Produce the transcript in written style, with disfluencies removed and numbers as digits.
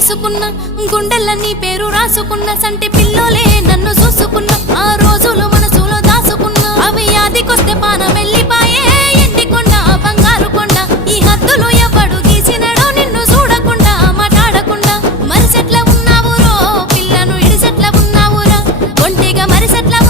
తీసుకున్న గుండెల్ల నీ పేరు రాసుకున్న సంటి పిల్లోలే నన్ను చూసుకున్న ఆ రోజు